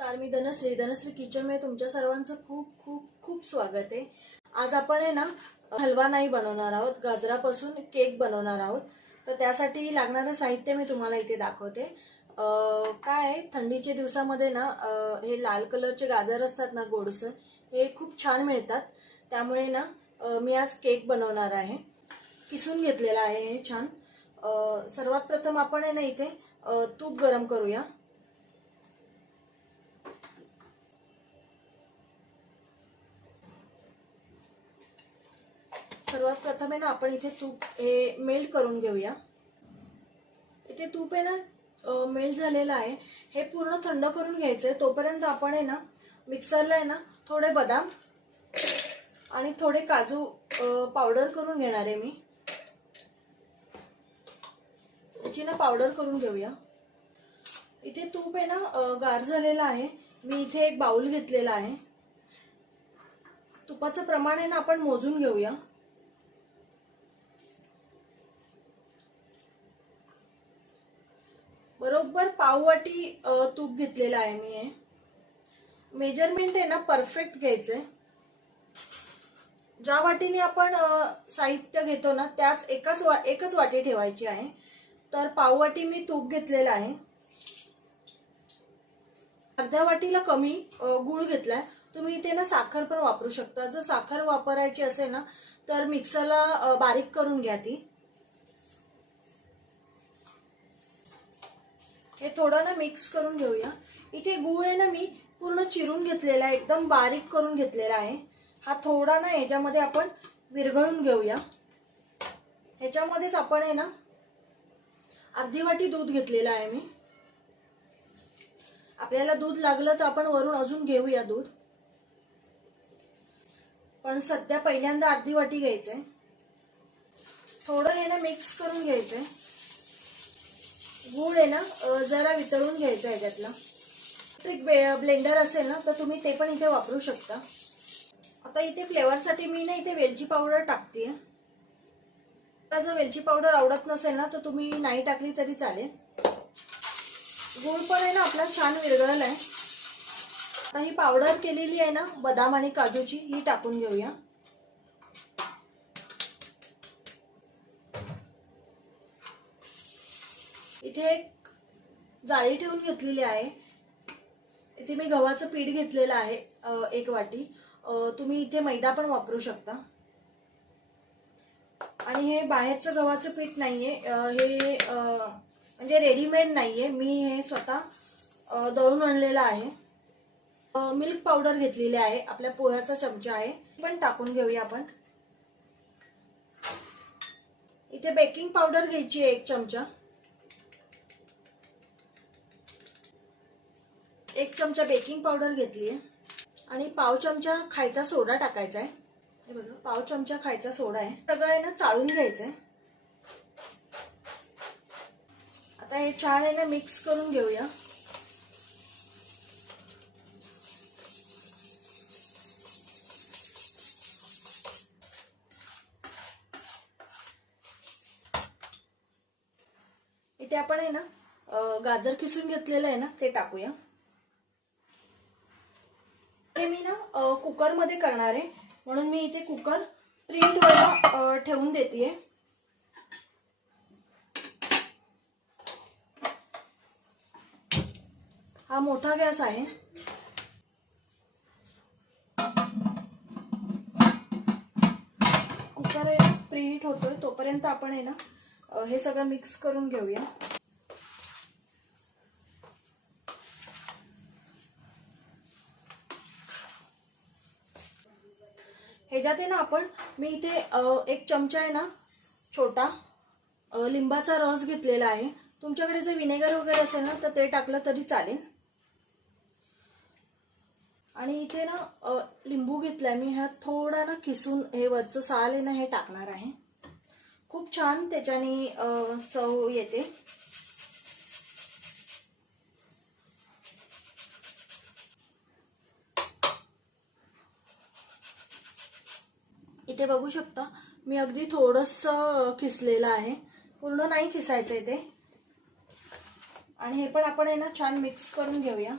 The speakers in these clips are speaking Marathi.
नमस्कार मी धनश्री धनश्री किचनमध्ये तुमच्या सर्वांचं खूप खूप खूप स्वागत आहे. आज आपण आहे ना हलवा नाही बनवणार आहोत गाजरापासून केक बनवणार आहोत. तर त्यासाठी लागणारं साहित्य मी तुम्हाला इथे दाखवते. काय आहे, थंडीच्या दिवसामध्ये ना हे लाल कलरचे गाजर असतात ना गोडसर हे खूप छान मिळतात. त्यामुळे ना मी आज केक बनवणार आहे. किसून घेतलेला आहे हे छान. सर्वात प्रथम आपण आहे ना इथे तूप गरम करूया. सर्वात प्रथम आहे ना आपण इथे तूप हे मेल्ट करून घेऊया. इथे तूप आहे ना मेल्ट झालेलं आहे. हे पूर्ण थंड करून घ्यायचं आहे तोपर्यंत आपण आहे ना मिक्सरला आहे ना थोडे बदाम आणि थोडे काजू पावडर करून घेणार आहे मी. याची ना पावडर करून घेऊया. इथे तूप आहे ना गार झालेलं आहे. मी इथे एक बाउल घेतलेला आहे. तुपाचं प्रमाण आहे ना आपण मोजून घेऊया. बरोबर पाववाटी तूप घेतलेलं आहे मी हे. मेजरमेंट आहे ना परफेक्ट घ्यायचंय. ज्या वाटीने आपण साहित्य घेतो ना त्याच एकाच वा एकच वाटी ठेवायची आहे. तर पाववाटी मी तूप घेतलेला आहे. अर्ध्या वाटीला कमी गूळ गुळ घेतलाय. तुम्ही इथे ना साखर पण वापरू शकता. जर साखर वापरायची असेल ना तर मिक्सरला बारीक करून घ्या ती. हे थोडं ना मिक्स करून घेऊया. इथे गुळ आहे ना मी पूर्ण चिरून घेतलेला आहे एकदम बारीक करून घेतलेला आहे. हा थोडा ना याच्यामध्ये आपण विरघळून घेऊया. ह्याच्यामध्येच आपण आहे ना अर्धी वाटी दूध घेतलेलं आहे मी. आपल्याला दूध लागलं तर आपण वरून अजून घेऊया दूध. पण सध्या पहिल्यांदा अर्धी वाटी घ्यायचंय. थोडं हे ना मिक्स करून घ्यायचंय. गुळ आहे ना जरा वितळून घ्यायचा ह्याच्यातला एक ब्लेंडर असेल ना तर तुम्ही ते पण इथे वापरू शकता. आता इथे फ्लेवरसाठी मी ना इथे वेलची पावडर टाकते. जर वेलची पावडर आवडत नसेल ना तर तुम्ही नाही टाकली तरी चालेल. गुळ पण आहे ना आपला छान विरघळलाय. आता ही पावडर केलेली आहे ना बदाम आणि काजूची ही टाकून घेऊया. इथे एक जाळी ठेवून घेतलेली आहे. इथे मी गव्हाचं पीठ घेतलेलं आहे एक वाटी. तुम्ही इथे मैदा पण वापरू शकता. आणि हे बाहेरचं गव्हाचं पीठ नाहीये. आहे हे म्हणजे रेडीमेड नाहीये. मी हे स्वतः दळून आणलेलं आहे. मिल्क पावडर घेतलेली आहे. आपल्या पोह्याचा चमचा आहे. पण टाकून घेऊया आपण. इथे बेकिंग पावडर घ्यायची आहे एक चमचा. एक चमचा बेकिंग पावडर घेतली आहे. आणि पाव चमचा खायचा सोडा टाकायचा आहे. हे बघा पाव चमचा खायचा सोडा आहे. सगळं आहे ना चाळून घ्यायचं आहे. आता हे छान आहे ना मिक्स करून घेऊया. इथे आपण आहे ना गाजर किसून घेतलेलं आहे ना ते टाकूया हे मी ना अ, कुकरमध्ये करणार आहे. म्हणून मी इथे कुकर प्रिंट व्हायला ठेवून देते हा मोठा गॅस आहे. कुकर आहे ना प्रीहीट होतोय तोपर्यंत आपण आहे ना हे सगळं मिक्स करून घेऊया. ह्याच्यात आहे ना आपण मी इथे एक चमचा आहे ना छोटा लिंबाचा रस घेतलेला आहे. तुमच्याकडे जर विनेगर वगैरे असेल ना तर ते टाकलं तरी चालेल. आणि इथे ना लिंबू घेतलाय मी ह्या थोडा ना किसून हे वरचं साल आहे ना हे टाकणार आहे. खूप छान त्याच्याने चव येते. इथे बघू शकता मी अगदी थोडंसं खिसलेलं आहे. पूर्ण नाही खिसायचं इथे. आणि हे पण आपण आहे ना छान मिक्स करून घेऊया.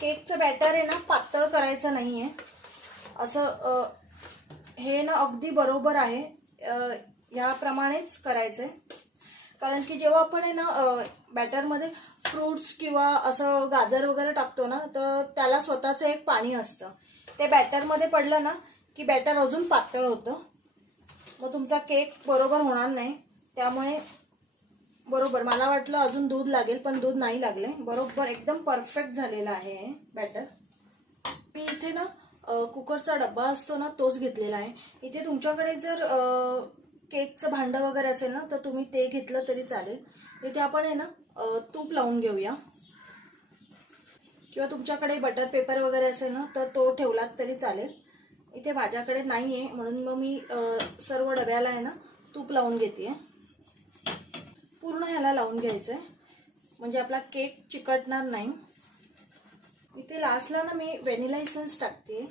केकचं बॅटर आहे ना पातळ करायचं नाही आहे असं हे ना अगदी बरोबर आहे. याप्रमाणेच करायचं आहे कारण की जेव्हा आपण आहे ना बॅटरमध्ये फ्रुट्स किंवा असं गाजर वगैरे टाकतो ना तर त्याला स्वतःचं एक पाणी असतं. ते बॅटरमध्ये पडलं ना की बॅटर अजून पातळ होतं. मग तुमचा केक बरोबर होणार नाही. त्यामुळे बरोबर मला वाटलं अजून दूध लागेल पण दूध नाही लागले. बरोबर एकदम परफेक्ट झालेलं आहे हे बॅटर. मी इथे ना कुकरचा डब्बा असतो ना तोच घेतलेला आहे. इथे तुमच्याकडे जर केकचं भांडं वगैरे असेल ना तर तुम्ही ते घेतलं तरी चालेल. इथे आपण आहे ना तूप लावून घेऊया. किंवा तुमच्याकडे बटर पेपर वगैरे असेल ना तर तो ठेवलात तरी चालेल. इथे माझ्याकडे नाही आहे म्हणून मग मी सर्व डब्याला आहे ना तूप लावून घेते पूर्ण ह्याला लावून घ्यायचं आहे म्हणजे आपला केक चिकटणार नाही. इथे लास्टला ना मी व्हॅनिला इसेन्स टाकते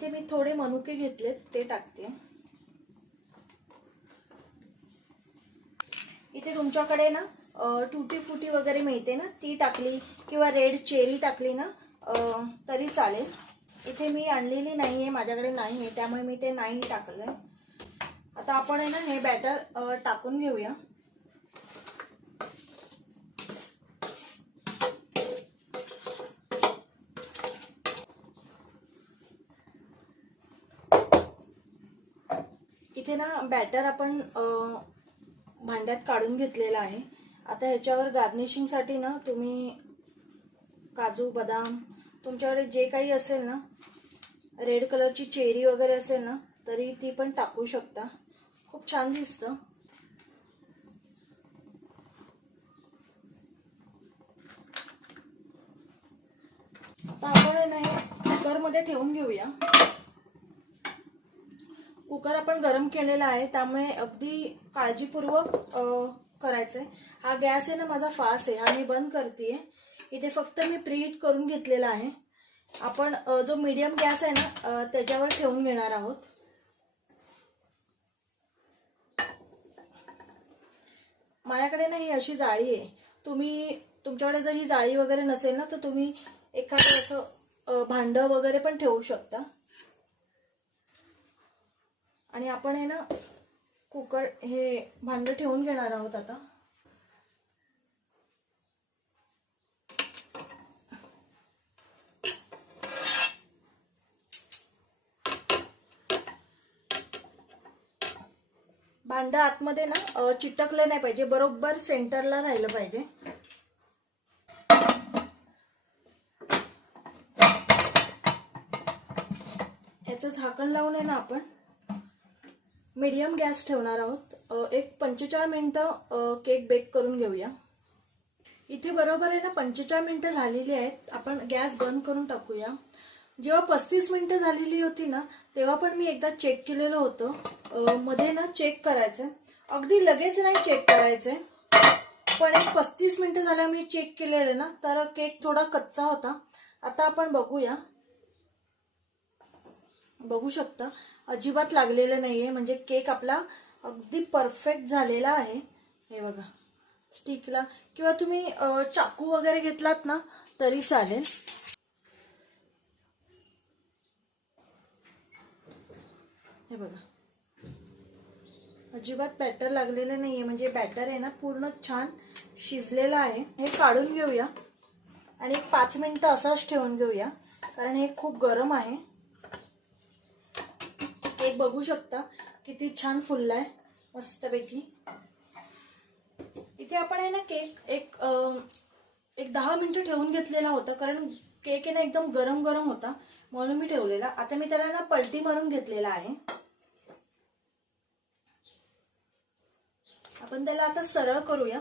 इथे मी थोडे मनुके घेतलेत ते टाकते. इथे तुमच्याकडे ना टुटी फुटी वगैरे मिळते ना ती टाकली किंवा रेड चेरी टाकली ना तरी चालेल. इथे मी आणलेली नाही आहे माझ्याकडे नाही आहे त्यामुळे मी ते नाही टाकलं आता आपण आहे ना हे बॅटर टाकून घेऊया. इथे ना बॅटर आपण भांड्यात काढून घेतलेलं आहे. आता ह्याच्यावर गार्निशिंगसाठी ना तुम्ही काजू बदाम तुमच्याकडे जे काही असेल ना रेड कलरची चेरी वगैरे असेल ना तरी ती पण टाकू शकता. खूप छान दिसतं. आता आपण आहे ना हे कुकरमध्ये ठेवून घेऊया. कुकर आपण गरम केलेला आहे त्यामुळे अगदी काळजीपूर्वक करायचं करायचंय. हा गॅस आहे ना माझा फास्ट आहे हा मी बंद करते इथे फक्त मी प्रीहीट करून घेतलेला आहे. आपण जो मीडियम गॅस आहे ना त्याच्यावर ठेवून घेणार आहोत. माझ्याकडे ना ही अशी जाळी आहे. तुम्ही तुमच्याकडे जर ही जाळी वगैरे नसेल ना तर तुम्ही एखादं असं भांडं वगैरे पण ठेवू शकता. आणि आपण आहे ना कुकर हे भांडं ठेवून घेणार आहोत आता. भांडं आतमध्ये ना चिटकलं नाही पाहिजे बरोबर सेंटरला राहिलं पाहिजे. याचं झाकण लावून आहे ना आपण. मीडियम गॅस ठेवणार आहोत. एक पंचेचाळीस मिनटं केक बेक करून घेऊया. इथे बरोबर आहे ना पंचेचाळीस मिनटं झालेली आहेत. आपण गॅस बंद करून टाकूया. जेव्हा पस्तीस मिनटं झालेली होती ना तेव्हा पण मी एकदा चेक केलेलं होतं. मध्ये ना चेक करायचं अगदी लगेच नाही चेक करायचंय. पण एक पस्तीस मिनटं झाल्या मी चेक केलेलं ना तर केक थोडा कच्चा होता. आता आपण बघूया. बघू शकता. अजिबात लागलेलं नाहीये. म्हणजे केक आपला अगदी परफेक्ट झालेला आहे. हे बघा. स्टिकला. किंवा तुम्ही चाकू वगैरे घेतलात ना तरी चालेल. हे बघा. अजिबात बॅटर लागलेलं नाहीये. म्हणजे बॅटर आहे ना पूर्ण छान शिजलेलं आहे. हे काढून घेऊया. आणि एक पाच मिनिटं असंच ठेवून घेऊया. कारण हे खूप गरम आहे. केक बघू शकता. किती छान फुललाय. मस्तपैकी. इथे आपण आहे ना केक एक एक दहा मिनिटं ठेवून घेतलेला होता. कारण केक आहे ना एकदम गरम गरम होता. म्हणून मी ठेवलेला. आता मी त्याला ना पलटी मारून घेतलेला आहे. आपण त्याला आता सरळ करूया.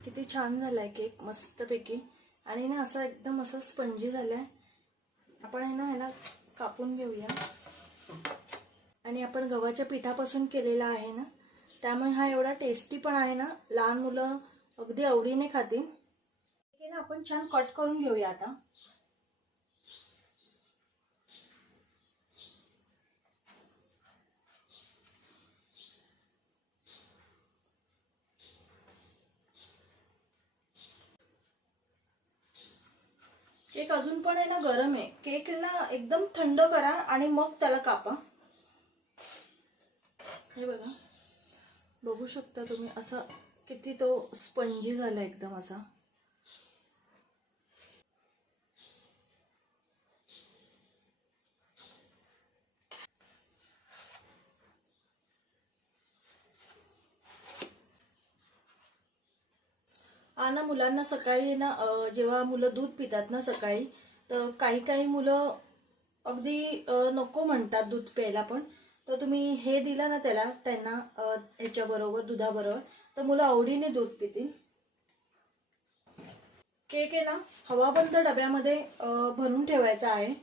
किती छान झालाय केक. मस्तपैकी. आणि ना असं एकदम असं स्पंजी झालाय. आपण आहे ना ह्याला कापून घेऊया. आणि आपण गव्हाच्या पिठापासून केलेला आहे ना त्यामुळे हा एवढा टेस्टी पण आहे ना लहान मुलं अगदी आवडीने खातील. हे ना आपण छान कट करून घेऊया आता. केक अजून पण आहे ना गरम आहे. केक ना एकदम थंड करा आणि मग त्याला कापा. हे बघा. बघू शकता तुम्ही असा किती तो स्पंजी झाला एकदम असा. ना मुलांना सकाळी ना जेव्हा मुलं दूध पितात ना सकाळी तर काही काही मुलं अगदी नको म्हणतात दूध प्यायला पण. तर तुम्ही हे दिलं ना त्याला त्यांना ह्याच्याबरोबर दुधाबरोबर तर मुलं आवडीने दूध पितील. केक आहे ना हवाबंद डब्यामध्ये भरून ठेवायचा आहे.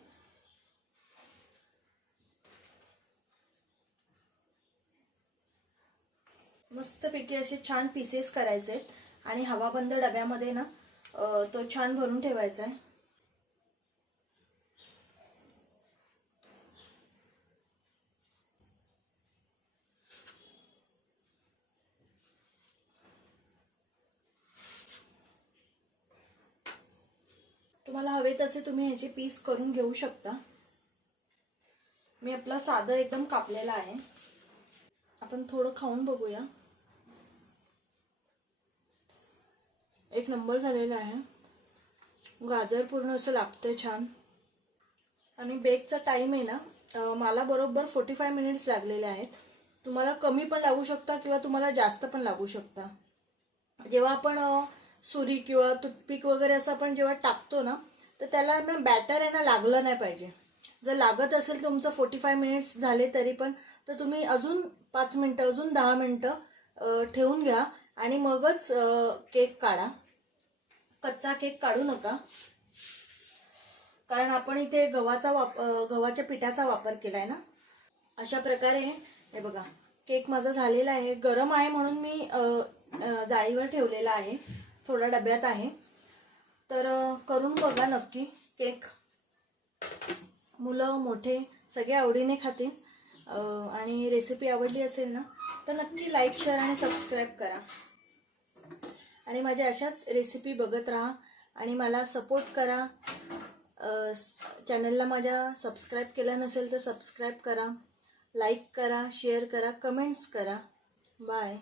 मस्तपैकी असे छान पीसेस करायचे आहेत. आणि हवाबंद डब्यामध्ये ना तो छान भरून ठेवायचा आहे. तुम्हाला हवे तसे तुम्ही ह्याचे पीस करून घेऊ शकता. मी आपला साधं एकदम कापलेला आहे. आपण थोडं खाऊन बघूया. एक नंबर झालेला आहे. गाजर पूर्ण असं लागतंय छान. आणि बेकचा टाइम आहे ना मला बरोबर फोर्टी फाय मिनिट्स लागलेले आहेत. तुम्हाला कमी पण लागू शकता किंवा तुम्हाला जास्त पण लागू शकता. जेव्हा आपण सुरी किंवा टूथपिक वगैरे असं आपण जेव्हा टाकतो ना तर त्याला ना बॅटर आहे ना लागलं नाही पाहिजे. जर लागत असेल तुमचं फोर्टी फाय मिनिट्स झाले तरी पण तर तुम्ही अजून पाच मिनटं अजून दहा मिनटं ठेवून घ्या. आणि मगच केक काढा. कच्चा केक काढू नका. कारण आपण इथे गव्हाचा वाप गव्हाच्या पिठाचा वापर केलाय ना? अशा प्रकारे हे बघा केक माझा झालेला आहे. गरम आहे म्हणून मी जाळीवर ठेवलेला आहे. थोडा डब्यात आहे. तर करून बघा नक्की केक. मुलं मोठे सगळे आवडीने खातील. आणि रेसिपी आवडली असेल ना तर नक्की लाईक शेअर आणि सबस्क्राईब करा. आणि माझ्या अशाच रेसिपी बघत राहा आणि मला सपोर्ट करा. चॅनलला माझ्या सबस्क्राईब केलं नसेल तर सबस्क्राईब करा. लाईक करा शेअर करा कमेंट्स करा. बाय